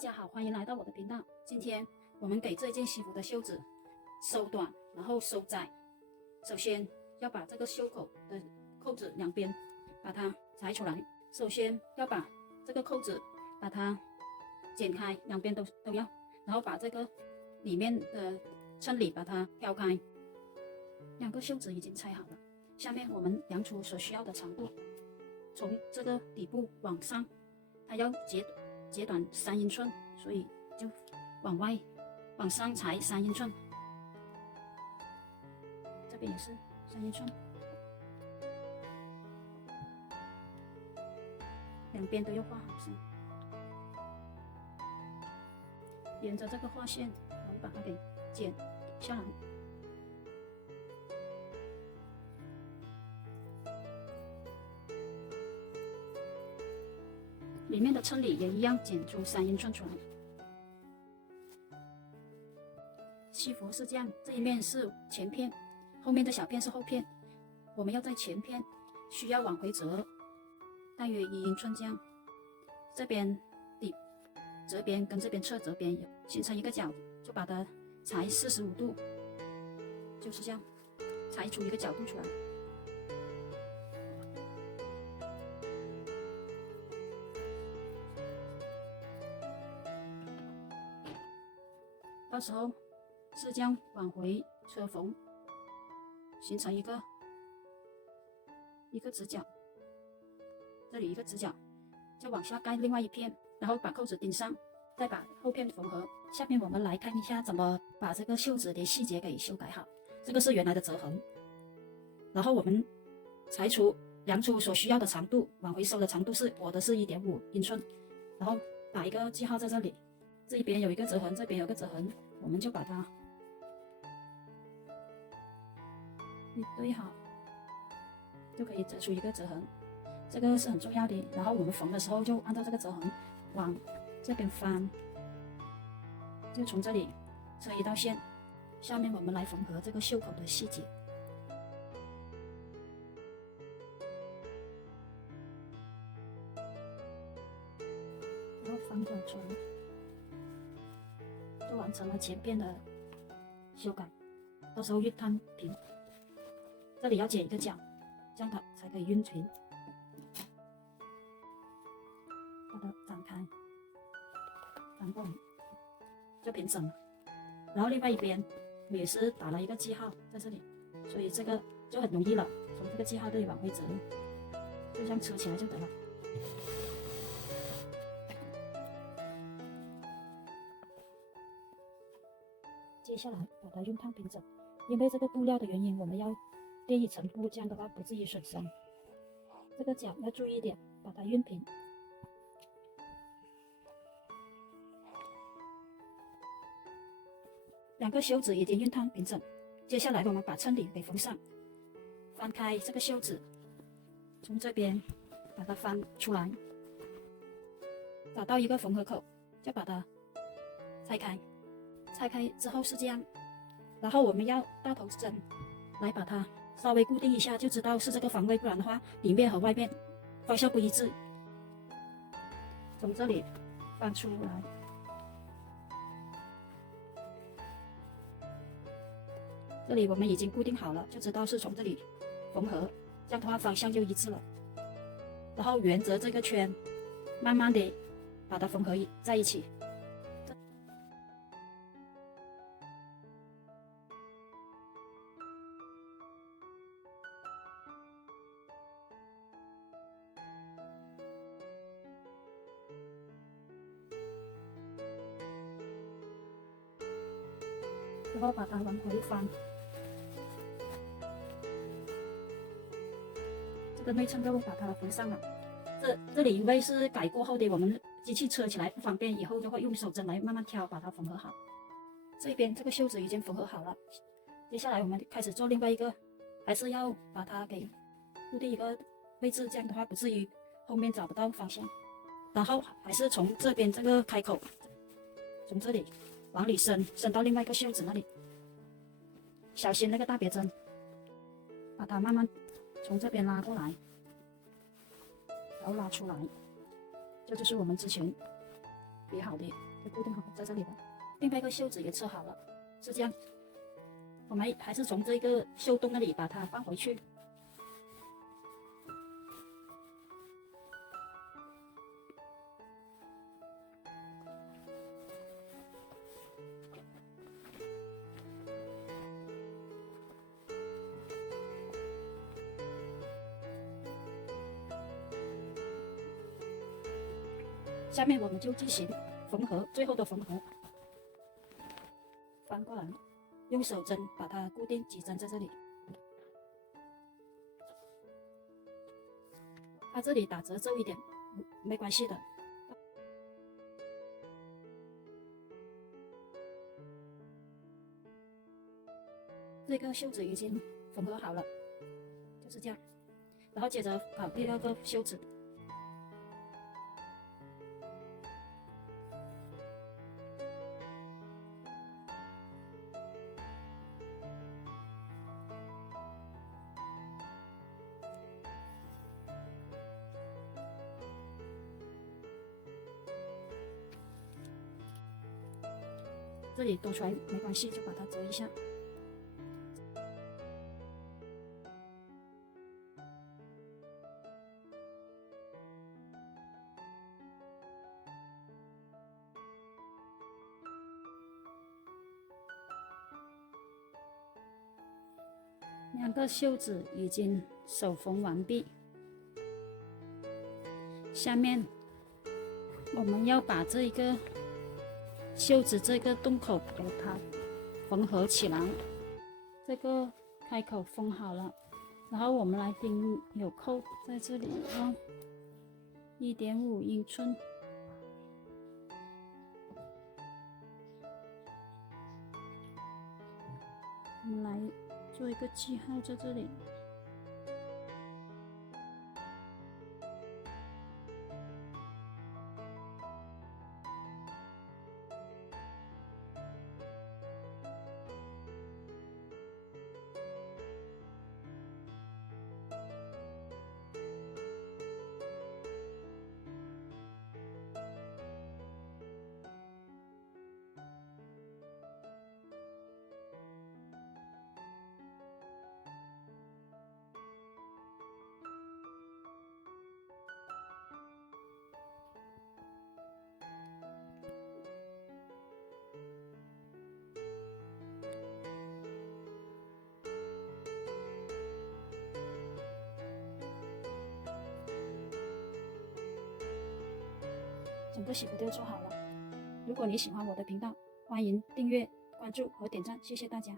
家好，欢迎来到我的频道。今天我们给这件西服的袖子收短，然后收窄。首先要把这个袖口的扣子两边把它裁出来。首先要把这个扣子把它剪开，两边都要，然后把这个里面的衬里把它挑开。两个袖子已经裁好了，下面我们量出所需要的长度，从这个底部往上，它要截短3英寸，所以就往上裁3英寸，这边也是3英寸，两边都要画好线，沿着这个画线，然后把它给剪下来。里面的衬里也一样剪出3英寸出来。西服是这样，这一面是前片，后面的小片是后片。我们要在前片需要往回折，大约1英寸这样。这边底折边跟这边侧折边形成一个角，就把它裁45度，就是这样，裁出一个角度出来。到时候是这样往回车缝，形成一个直角，这里一个直角，就往下盖另外一片，然后把扣子钉上，再把后片缝合。下面我们来看一下怎么把这个袖子的细节给修改好。这个是原来的折痕，然后我们量出所需要的长度，往回收的长度我的是1.5英寸，然后打一个记号在这里。这一边有一个折痕，这边有个折痕，我们就把它一对好，就可以折出一个折痕。这个是很重要的。然后我们缝的时候就按照这个折痕往这边翻，就从这里车一道线。下面我们来缝合这个袖口的细节。然后翻转出来，就完成了前边的修改。到时候熨烫平，这里要剪一个角，这样它才可以熨平。把它展开，翻过来就平整了。然后另外一边我也是打了一个记号在这里，所以这个就很容易了。从这个记号这里往回折，就这样扯起来就得了。接下来把它熨烫平整，因为这个布料的原因，我们要垫一层布，这样的话不至于损伤。这个角要注意一点，把它熨平。两个袖子已经熨烫平整，接下来我们把衬里给缝上。翻开这个袖子，从这边把它翻出来，找到一个缝合口，就把它拆开。拆开之后是这样，然后我们要大头针来把它稍微固定一下，就知道是这个方位，不然的话里面和外面方向不一致。从这里翻出来，这里我们已经固定好了，就知道是从这里缝合，这样的话方向就一致了。然后沿着这个圈慢慢的把它缝合在一起。然后把它往回翻，这个内衬就把它缝上了。这里因为是改过后的，我们机器车起来不方便，以后就会用手针来慢慢挑，把它缝合好。这边这个袖子已经缝合好了，接下来我们开始做另外一个，还是要把它给固定一个位置，这样的话不至于后面找不到方向。然后还是从这边这个开口，从这里往里伸到另外一个袖子那里，小心那个大别针，把它慢慢从这边拉过来，然后拉出来，这就是我们之前别好的就固定好在这里了。另外一个袖子也车好了，是这样。我们还是从这个袖洞那里把它放回去。下面我们就进行缝合，最后的缝合。翻过来，用手针把它固定几针在这里。它这里打褶皱一点，没关系的。这个袖子已经缝合好了，就是这样。然后接着搞第二个袖子。这里多出来没关系，就把它折一下。两个袖子已经手缝完毕，下面我们要把这一个袖子这个洞口给它缝合起来。这个开口缝好了，然后我们来钉纽扣，在这里用1.5英寸。我们来做一个记号在这里。整个西服都做好了。如果你喜欢我的频道，欢迎订阅、关注和点赞，谢谢大家。